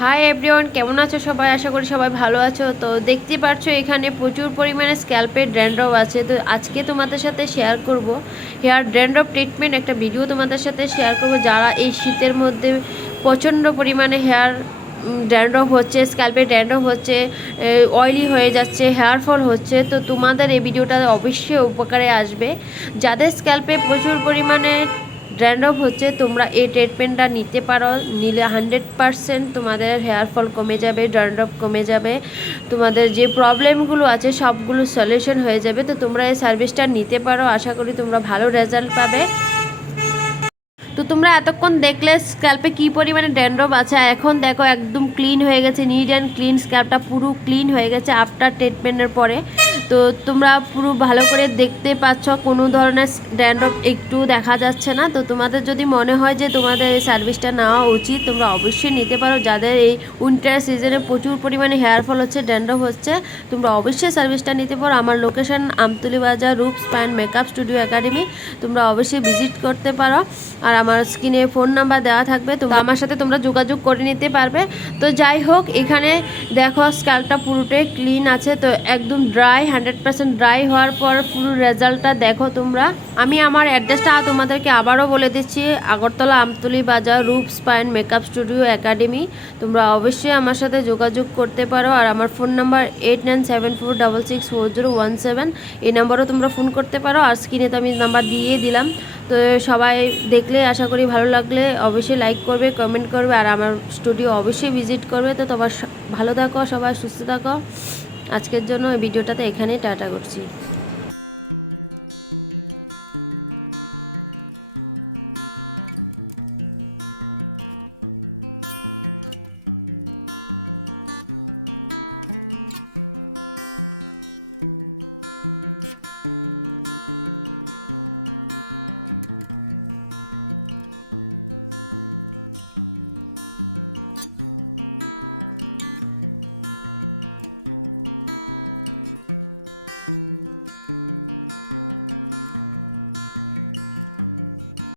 Hi everyone, কেমন আছো সবাই? আশা করি সবাই ভালো আছো। তো দেখতে পাচ্ছ এখানে প্রচুর পরিমাণে স্ক্যাল্পের ড্যান্ড্রফ আছে। তো আজকে তোমাদের সাথে শেয়ার করব হেয়ার ড্যান্ড্রফ ট্রিটমেন্ট, একটা ভিডিও তোমাদের সাথে শেয়ার করব। যারা এই শীতের মধ্যে প্রচণ্ড পরিমাণে হেয়ার ড্যান্ড্রফ হচ্ছে, স্ক্যাল্পে ড্যান্ড্রফ হচ্ছে, অয়েলি হয়ে যাচ্ছে, হেয়ার ফল হচ্ছে, তো তোমাদের এই ভিডিওটা অবশ্যই উপকারে আসবে। যাদের স্ক্যাল্পে প্রচুর পরিমাণে ড্যান্ড্রফ হচ্ছে, তোমরা এই ট্রিটমেন্টটা নিতে পারো। নিলে 100% তোমাদের হেয়ার ফল কমে যাবে, ড্যান্ড্রফ কমে যাবে, তোমাদের যে প্রবলেমগুলো আছে সবগুলো সলিউশন হয়ে যাবে। তো তোমরা এই সার্ভিসটা নিতে পারো, আশা করি তোমরা ভালো রেজাল্ট পাবে। তো তোমরা এতক্ষণ দেখলে স্ক্যাল্পে কী পরিমাণে ড্যান্ড্রফ আছে, এখন দেখো একদম ক্লিন হয়ে গেছে, নিট অ্যান্ড ক্লিন, স্ক্যাল্পটা পুরো ক্লিন হয়ে গেছে আফটার ট্রিটমেন্টের পরে। তো তোমরা পুরো ভালো করে দেখতে পাচ্ছ, কোনো ধরনের ড্যান্ড্রফ একটু দেখা যাচ্ছে না। তো তোমাদের যদি মনে হয় যে তোমাদের এই সার্ভিসটা নেওয়া উচিত, তোমরা অবশ্যই নিতে পারো। যাদের এই উইন্টার সিজনে প্রচুর পরিমাণে হেয়ার ফল হচ্ছে, ড্যান্ড্রফ হচ্ছে, তোমরা অবশ্যই সার্ভিসটা নিতে পারো। আমার লোকেশন আমতলী বাজার, রূপস অ্যান্ড মেকআপ স্টুডিও একাডেমি, তোমরা অবশ্যই ভিজিট করতে পারো। আর আমার স্ক্রিনে ফোন নাম্বার দেওয়া থাকবে, তো আমার সাথে তোমরা যোগাযোগ করে নিতে পারবে। তো যাই হোক, এখানে দেখো স্ক্যাল্পটা পুরোটাই ক্লিন আছে, তো একদম ড্রাই, 100% ড্রাই হওয়ার পর পুরো রেজাল্টটা দেখো তোমরা। আমি আমার অ্যাড্রেসটা তোমাদেরকে আবারও বলে দিচ্ছি, আগরতলা আমতলী বাজার, রূপস অ্যান্ড মেকআপ স্টুডিও একাডেমি। তোমরা অবশ্যই আমার সাথে যোগাযোগ করতে পারো। আর আমার ফোন নাম্বার 8974664017, এই নাম্বারও তোমরা ফোন করতে পারো। আর স্ক্রিনে তো আমি নাম্বার দিয়ে দিলাম। তো সবাই দেখলে আশা করি ভালো লাগলে অবশ্যই লাইক করবে, কমেন্ট করবে, আর আমার স্টুডিও অবশ্যই ভিজিট করবে। তো তোমার ভালো থাকো, সবাই সুস্থ থাকো। আজকের জন্য এই ভিডিওটাতে এখানেই টাটা করছি।